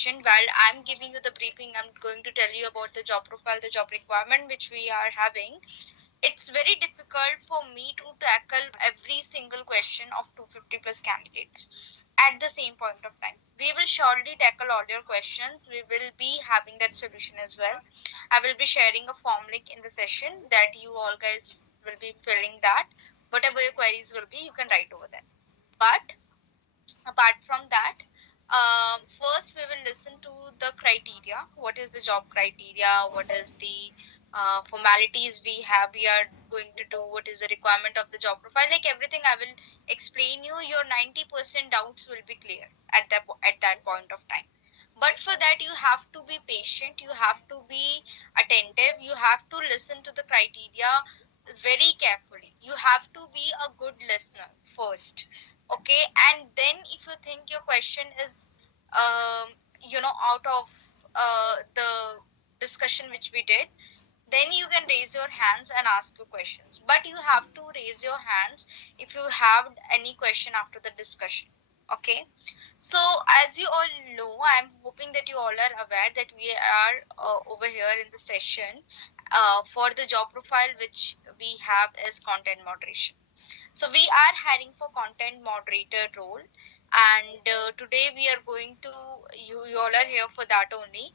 While I'm giving you the briefing, I'm going to tell you about the job profile, the job requirement which we are having. It's very difficult for me to tackle every single question of 250 plus candidates at the same point of time. We will surely tackle all your questions. We will be having that solution as well. I will be sharing a form link in the session that you all guys will be filling that. Whatever your queries will be, you can write over there. But apart from that, first we will listen to the criteria. What is the job criteria? What is the formalities we are going to do? What is the requirement of the job profile? Like everything I will explain you, your 90% doubts will be clear at that point of time. But for that you have to be patient, you have to be attentive, you have to listen to the criteria very carefully. You have to be a good listener first. Okay, and then if you think your question is out of the discussion which we did, then you can raise your hands and ask your questions. But you have to raise your hands if you have any question after the discussion. Okay, so as you all know, I'm hoping that you all are aware that we are over here in the session for the job profile which we have is content moderation. So we are hiring for content moderator role, and today we are going to you all are here for that only.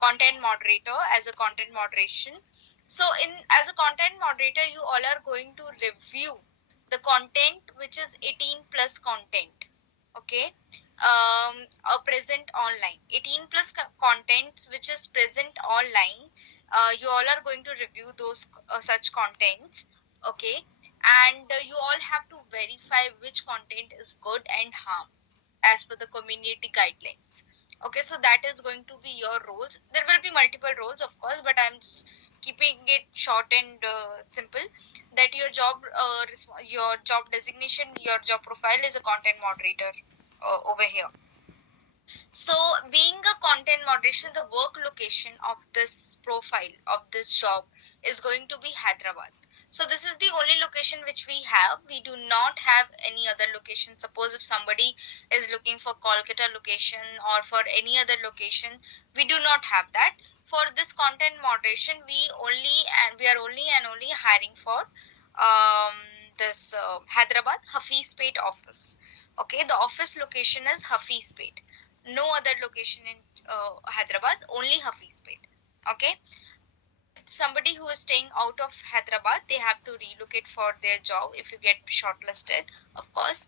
Content moderator as a content moderation. So in as a content moderator, you all are going to review the content which is 18 plus content. Okay, present online. 18 plus contents which is present online. You all are going to review those such contents. Okay, and you all have to verify which content is good and harm as per the community guidelines. Okay, so that is going to be your roles. There will be multiple roles, of course, but I'm just keeping it short and simple. That your job designation, your job profile is a content moderator over here. So, being a content moderation, the work location of this profile of this job is going to be Hyderabad. So, this is the only location which we have. We do not have any other location. Suppose if somebody is looking for Kolkata location or for any other location, we do not have that. For this content moderation, we are only and only hiring for this Hyderabad Hafizpet office. Okay, the office location is Hafizpet, no other location in Hyderabad, only Hafizpet. Okay, somebody who is staying out of Hyderabad, they have to relocate for their job if you get shortlisted, of course.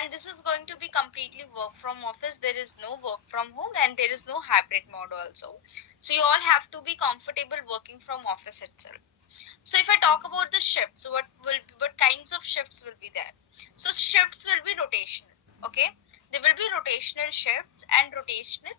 And this is going to be completely work from office. There is no work from home and there is no hybrid mode also. So you all have to be comfortable working from office itself. So if I talk about the shifts, what kinds of shifts will be there? So shifts will be rotational. Okay, there will be rotational shifts and rotational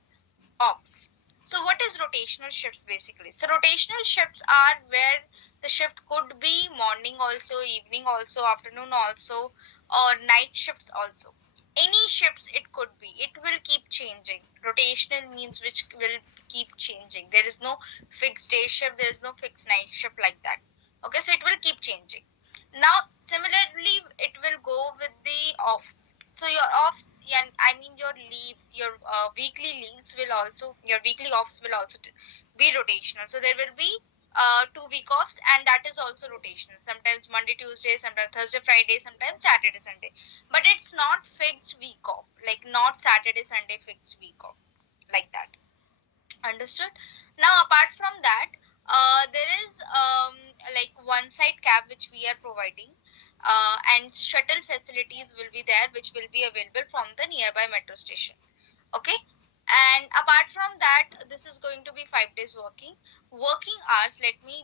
ops. So what is rotational shifts basically? So rotational shifts are where the shift could be morning also, evening also, afternoon also, or night shifts also. Any shifts it could be. It will keep changing. Rotational means which will keep changing. There is no fixed day shift, there is no fixed night shift like that. Okay, so it will keep changing. Now, similarly, it will go with the offs. So your offs, yeah, I mean your leave, your weekly leaves will also, your weekly offs will also be rotational. So there will be 2 week offs, and that is also rotational. Sometimes Monday, Tuesday, sometimes Thursday, Friday, sometimes Saturday, Sunday. But it's not fixed week off, like not Saturday, Sunday fixed week off, like that. Understood? Now, apart from that, there is like one side cab which we are providing, and shuttle facilities will be there, which will be available from the nearby metro station. Okay. And apart from that, this is going to be 5 days working hours. Let me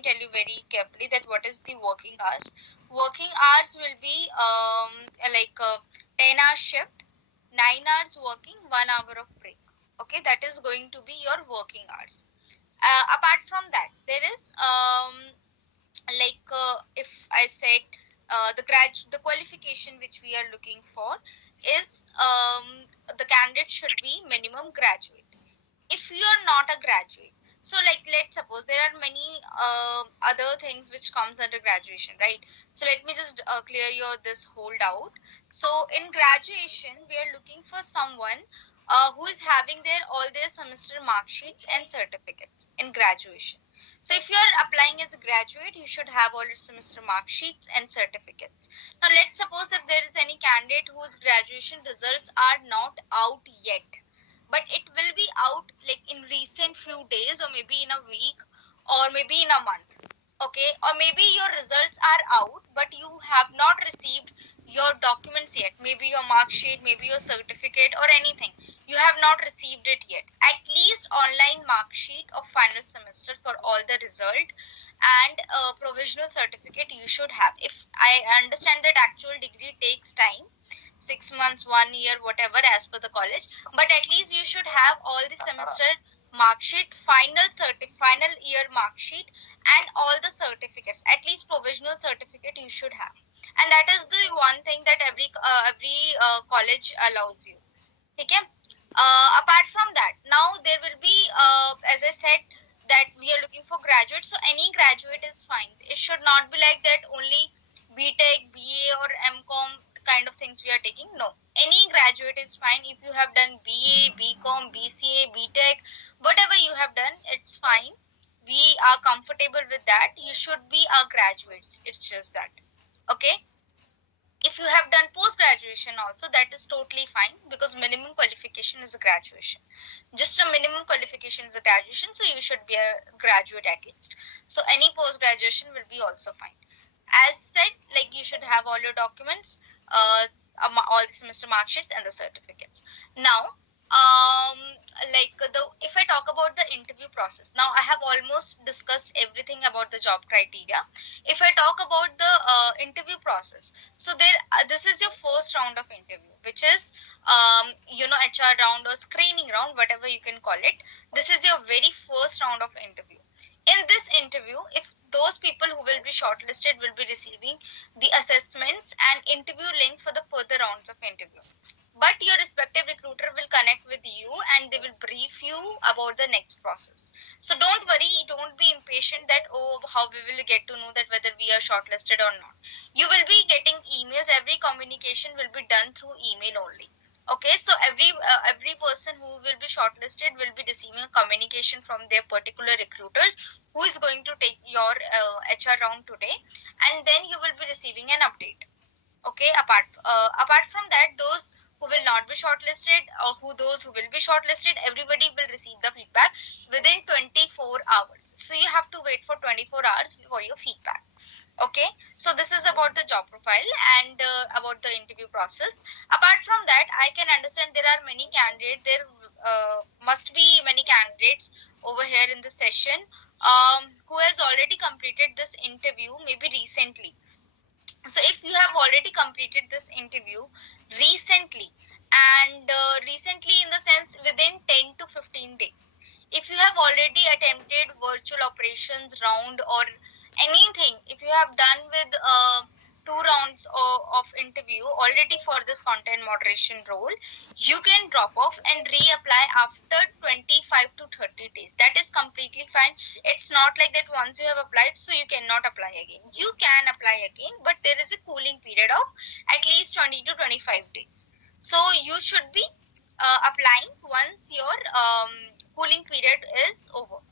tell you very carefully that what is the working hours. Working hours will be like a 10 hour shift, 9 hours working, 1 hour of break. Okay, that is going to be your working hours. Apart from that, there is if I said the qualification which we are looking for is the candidate should be minimum graduate. If you are not a graduate, So like let's suppose there are many other things which comes under graduation, right? So let me just clear your this whole doubt. So in graduation we are looking for someone who is having their all their semester mark sheets and certificates in graduation. So if you are applying as a graduate, you should have all your semester mark sheets and certificates. Now let's suppose if there is any candidate whose graduation results are not out yet, but it will be out like in recent few days or maybe in a week or maybe in a month, okay, or maybe your results are out but you have not received your documents yet, maybe your mark sheet, maybe your certificate or anything, you have not received it yet. At least online mark sheet of final semester for all the result and a provisional certificate you should have. If I understand that actual degree takes time, 6 months, 1 year, whatever as per the college, but at least you should have all the semester mark sheet, final year mark sheet, and all the certificates. At least provisional certificate you should have, and that is the one thing that every college allows you. Okay. Apart from that, now there will be, as I said, that we are looking for graduates. So any graduate is fine. It should not be like that only BTech, BA, or MCom kind of things we are taking. No, any graduate is fine. If you have done BA, BCom, BCA, BTech, whatever you have done, it's fine. We are comfortable with that. You should be a graduate. It's just that. Okay. If you have done post graduation also, that is totally fine, because minimum qualification is a graduation. Just a minimum qualification is a graduation, so you should be a graduate at least. So any post graduation will be also fine. As said, like you should have all your documents, all the semester mark sheets and the certificates. Now, like the if I talk about the interview process, now I have almost discussed everything about the job criteria. If I talk about the interview process, so there this is your first round of interview, which is HR round or screening round, whatever you can call it. This is your very first round of interview. In this interview, if those people who will be shortlisted will be receiving the assessments and interview link for the further rounds of interview, but your respective recruiter will connect with you and they will brief you about the next process. So don't worry, don't be impatient that, oh, how we will get to know that whether we are shortlisted or not. You will be getting emails. Every communication will be done through email only. Okay, so every person who will be shortlisted will be receiving a communication from their particular recruiters who is going to take your HR round today, and then you will be receiving an update. Okay, apart from that, those who will not be shortlisted or those who will be shortlisted, everybody will receive the feedback within 24 hours. So you have to wait for 24 hours for your feedback. Okay, so this is about the job profile and about the interview process. Apart from that, I can understand there are many candidates. There must be many candidates over here in the session who has already completed this interview maybe recently. So if you have already completed this interview recently, and recently in the sense within 10 to 15 days, if you have already attempted virtual operations round or anything, if you have done with 2 rounds of interview already for this content moderation role, you can drop off and reapply after 25 to 30 days. That is completely fine. It's not like that once you have applied, so you cannot apply again. You can apply again, but there is a cooling period of at least 20 to 25 days. So you should be applying once your cooling period is over.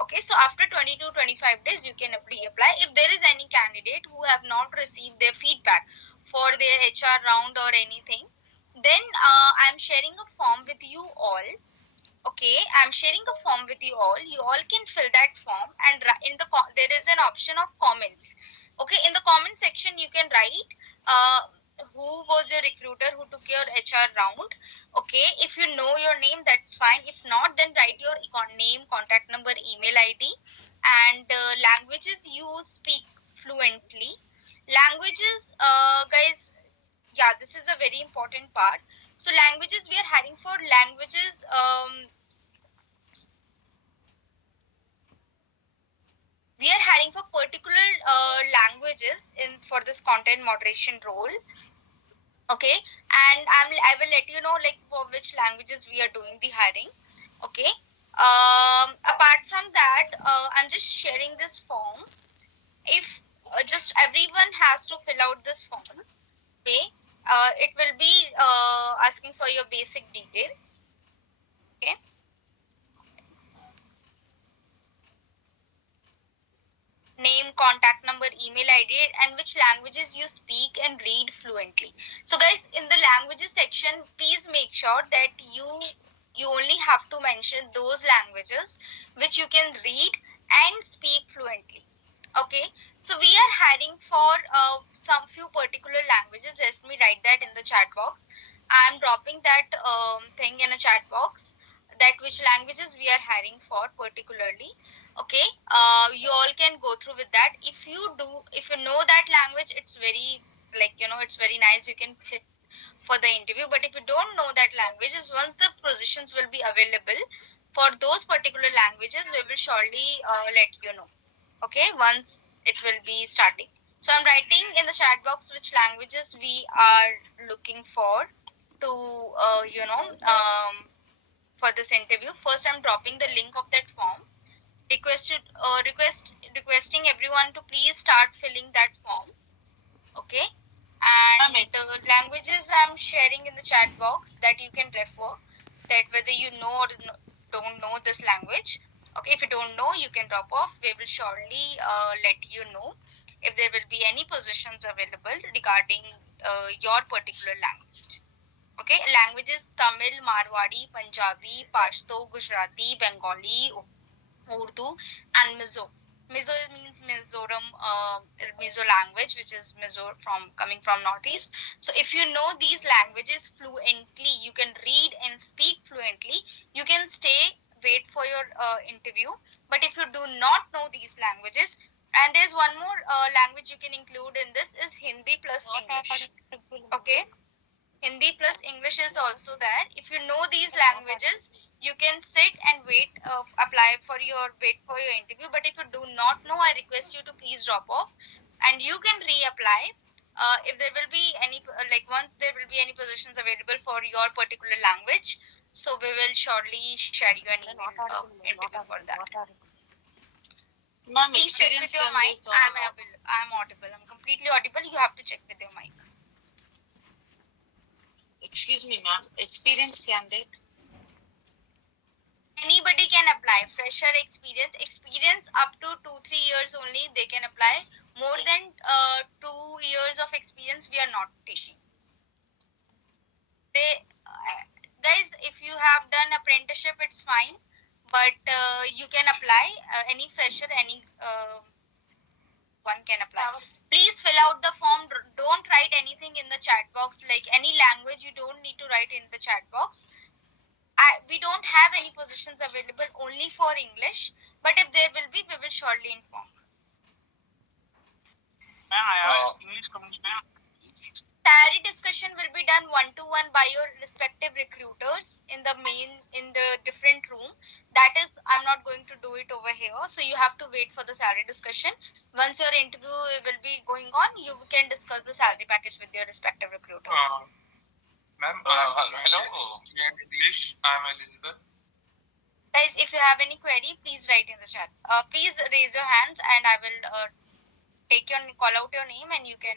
Okay, so after 20 to 25 days, you can reapply. If there is any candidate who have not received their feedback for their HR round or anything, then I'm sharing a form with you all. Okay, I'm sharing a form with you all. You all can fill that form, and there is an option of comments. Okay, in the comment section you can write who was your recruiter who took your HR round. Okay, if you know your name, that's fine. If not, then write your name, contact number, email ID, and languages you speak fluently. Languages, guys, yeah, this is a very important part. So languages we are hiring for languages. We are hiring for particular languages in for this content moderation role. Okay, and I will let you know like for which languages we are doing the hiring. Okay, Apart from that, I'm just sharing this form. If just everyone has to fill out this form, okay, it will be asking for your basic details. Okay, name, contact number, email ID, and which languages you speak and read fluently. So guys, in the languages section, please make sure that you only have to mention those languages which you can read and speak fluently. Okay, so we are hiring for some few particular languages. Let me write that in the chat box. I'm dropping that thing in a chat box, that which languages we are hiring for particularly. Okay, you all can go through with that. If you know that language, it's very, like, it's very nice, you can sit for the interview. But if you don't know that languages, once the positions will be available for those particular languages, we will surely let you know. Okay, once it will be starting. So I'm writing in the chat box which languages we are looking for to for this interview. First, I'm dropping the link of that form. Requesting everyone to please start filling that form. Okay, and the languages I'm sharing in the chat box, that you can refer, that whether you know or don't know this language. Okay, if you don't know, you can drop off. We will surely let you know if there will be any positions available regarding your particular language. Okay, languages: Tamil, Marwadi, Punjabi, Pashto, Gujarati, Bengali, Urdu, and Mizo. Mizo means Mizoram, Mizo language, which is Mizo, from coming from Northeast. So if you know these languages fluently, you can read and speak fluently, you can stay, wait for your interview. But if you do not know these languages, and there's one more language you can include in this, is Hindi plus English. Okay, Hindi plus English is also there. If you know these languages, you can sit and wait, wait for your interview. But if you do not know, I request you to please drop off, and you can reapply. If there will be any, once there will be any positions available for your particular language, so we will surely share you an email interview for that. Please check with your mic. I'm audible. I'm completely audible. You have to check with your mic. Excuse me, ma'am. Experienced candidate? Anybody can apply. Fresher, experience up to 2-3 years only they can apply. More than 2 years of experience we are not taking. They guys, if you have done apprenticeship, it's fine, but you can apply. Any fresher, any one can apply. Please fill out the form. Don't write anything in the chat box, like any language you don't need to write in the chat box. We don't have any positions available only for English, but if there will be, we will surely inform. Salary discussion will be done one-to-one by your respective recruiters in the different room. That is, I'm not going to do it over here. So you have to wait for the salary discussion. Once your interview will be going on, you can discuss the salary package with your respective recruiters. Ma'am, hello. I'm Elizabeth. Guys, if you have any query, please write in the chat. Please raise your hands and I will call out your name and you can